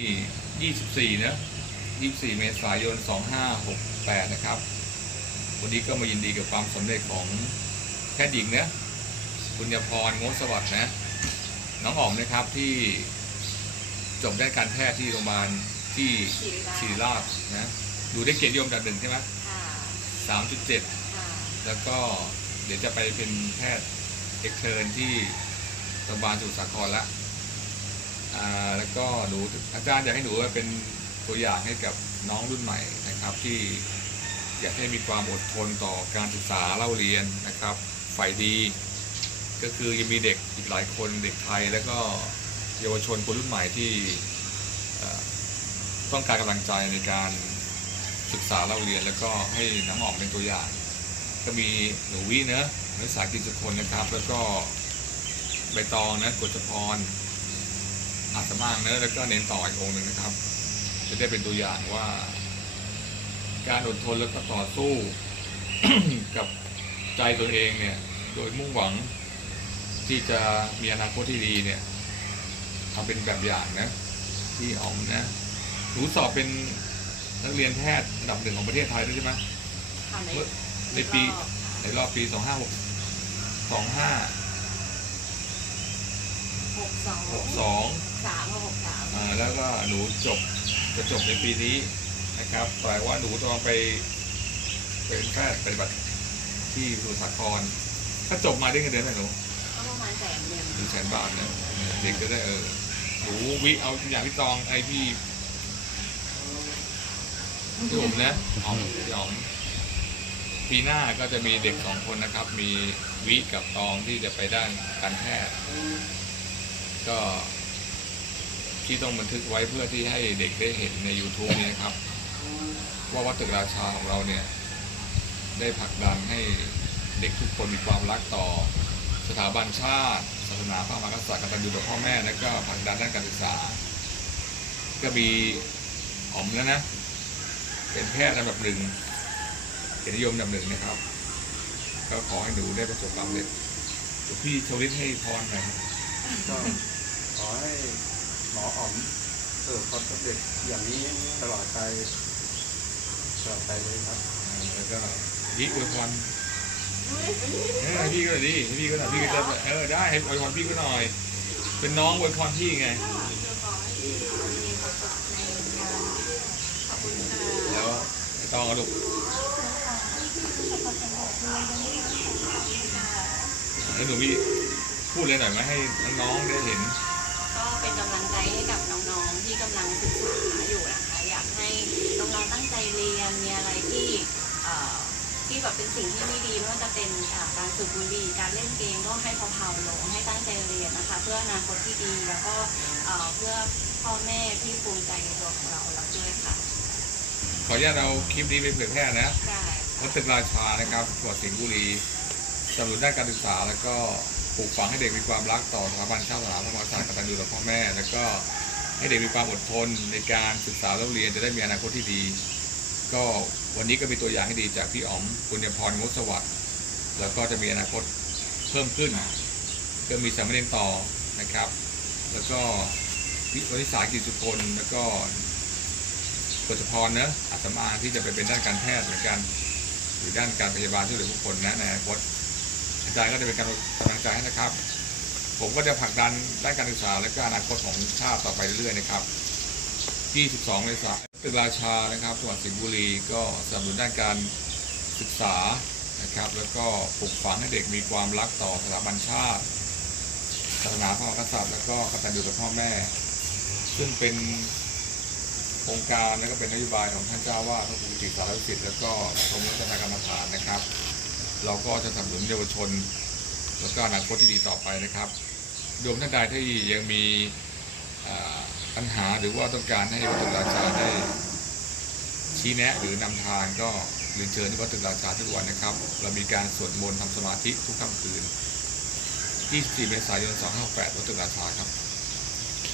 ที่24นะ24 เมษายน 2568 นะครับ วันนี้ก็มายินดีกับความสำเร็จของแพทย์หญิงนะคุณยพรโงสวัสดิ์นะ น้องอ๋อมนะครับที่จบด้านการแพทย์ที่โรงพยาบาลที่ศิริราชศิริราชนะอยู่ได้เกียรตินิยมอันดับหนึ่งใช่ไหมค่ะสามจุดเจ็ดค่ะแล้วก็เดี๋ยวจะไปเป็นแพทย์เอกเทิร์นที่โรงพยาบาลสมุทรสาครละ อ่าแล้วก็หนูอาจารย์อยากให้หนูเป็นตัวอย่างให้กับน้องรุ่นใหม่นะครับ ที่อยากให้มีความอดทนต่อการศึกษาเล่าเรียนนะครับฝ่ายดี ก็คือยังมีเด็กอีกหลายคนเด็กไทย แล้วก็เยาวชนคนรุ่นใหม่ที่ต้องการกำลังใจในการศึกษาเล่าเรียน แล้วก็ให้น้องออกเป็นตัวอย่าง ก็มีหนูวิเนอะนักศึกษากิจสุคนนะครับ แล้วก็ใบตองนะกฎจพร อาสมางเนอะแล้วก็เน้นต่ออีกองค์หนึ่งนะครับ จะได้เป็นตัวอย่างว่า การอดทนแล้วก็ต่อสู้ กับใจตัวเองเนี่ย โดยมุ่งหวัง ที่จะมีอนาคตที่ดีเนี่ยทำเป็นแบบอย่างนะ ที่ออมนะหนูสอบเป็นนักเรียนแพทย์อันดับหนึ่งของประเทศไทยด้วยใช่ไหมทำในในปีรอบในรอบปี25 6 25หกสอง62 สามกับหกสามอ่าแล้วก็หนูจบจะจบในปีนี้นะครับแต่ว่าหนูต้องไปเป็นแพทย์ปฏิบัติที่สมุทรสาคร ถ้าจบมาได้เงินเดือนไหมหนูก็ประมาณแสนเดียวหนึ่งแสนบาทเนี่ยเออเด็กจะได้เออหนูวิเอาอย่างพี่ตองไอพี่พี่ผมนะอ๋อมพี่อ๋อมปีหน้าก็จะมีเด็กสองคนนะครับ มีวิกับตองที่จะไปด้านการแพทย์ก็ ที่ต้องบันทึกไว้เพื่อที่ให้เด็กได้เห็นใน YouTube นี้นะครับ ว่าวัดตึกราชาของเราเนี่ย ได้ผลักดันให้เด็กทุกคนมีความรักต่อ สถาบันชาติ ศาสนาพระมหากษัตริย์กตัญญูต่อพ่อแม่แล้วก็ผลักดันด้านการศึกษาก็มีอ๋อมแล้วนะ เป็นแพทย์อันดับหนึ่งเกียรตินิยมอันดับหนึ่งนะครับ ก็ขอให้หนูได้ประสบความสำเร็จพี่ชวิตให้พรหน่อยก็ขอให้ หมออ๋อมเกิดความสำเร็จอย่างนี้ตลอดไปตลอดไปเลยครับแล้วก็พี่อวยพรเออพี่ก็หน่อยดิให้พี่ก็หน่อยพี่ก็จะเออได้ให้อวยพรพี่ก็หน่อย เป็นน้องอวยพรพี่ไงขอให้มีความสุขในงานขอบคุณค่ะแล้วไม่ต้องเอาลูกแล้วหนูพี่พูดเลยหน่อยไหมให้น้องๆได้เห็น เรียนมีอะไรที่เอ่อที่แบบเป็นสิ่งที่ไม่ดีไม่ว่าจะเป็นการสูบบุหรี่การเล่นเกมก็ให้เผาๆลงให้ตั้งใจเรียนนะคะ เพื่ออนาคตที่ดีแล้วก็เอ่อเพื่อพ่อแม่ที่ภูมิใจในตัวของเราแล้วด้วยค่ะ ขออนุญาตเอาคลิปนี้ไปเผยแพร่นะวัดตึกราชานะครับจังหวัดสิงห์บุรีสนับสนุนด้านการศึกษา แล้วก็ปลูกฝังให้เด็กมีความรักต่อสถาบันชาติศาสนาพระมหากษัตริย์กตัญญูต่อพ่อแม่ แล้วก็ให้เด็กมีความอดทนในการศึกษาและเรียนจะได้มีอนาคตที่ดี ก็วันนี้ก็มีตัวอย่างที่ดีจากพี่อ๋อมปุญญพรงดสวัสดิ์แล้วก็จะมีอนาคตเพิ่มขึ้น ก็มีสามเณรต่อนะครับ แล้วก็วิวณิสากิจสุคนแล้วก็กฤษพรเนอะอัตมาที่จะไปเป็นด้านการแพทย์เหมือนกัน หรือด้านการพยาบาลช่วยเหลือผู้คนนะในอนาคตอาจารย์ก็จะเป็นกำลังใจให้นะครับ ผมก็จะผลักดันด้านการศึกษาและก็อนาคตของชาติต่อไปเรื่อยๆนะครับ 22เมษายน ตึกราชานะครับจังหวัดสิงห์บุรีก็สนับสนุนด้านการศึกษานะครับ แล้วก็ปลูกฝังให้เด็กมีความรักต่อสถาบันชาติศาสนาพระมหากษัตริย์แล้วก็กตัญญูต่อพ่อแม่ ซึ่งเป็นโครงการและก็เป็นนโยบายของท่านเจ้าว่าพระครูจิตสารสิทธิ์แล้วก็กรมรัชการกรรมฐานนะครับ เราก็จะสนับสนุนเยาวชน แล้วก็อนาคตที่ดีต่อไปนะครับรวมท่านใดที่ยังมีอ่า ปัญหาหรือว่าต้องการให้วัดตึกราชาได้ชี้แนะหรือนำทางก็เรียนเชิญที่วัดตึกราชาทุกวันนะครับ เรามีการสวดมนต์ทำสมาธิทุกค่ำคืน 24 เมษายน 2568 วัดตึกราชาครับ โอเค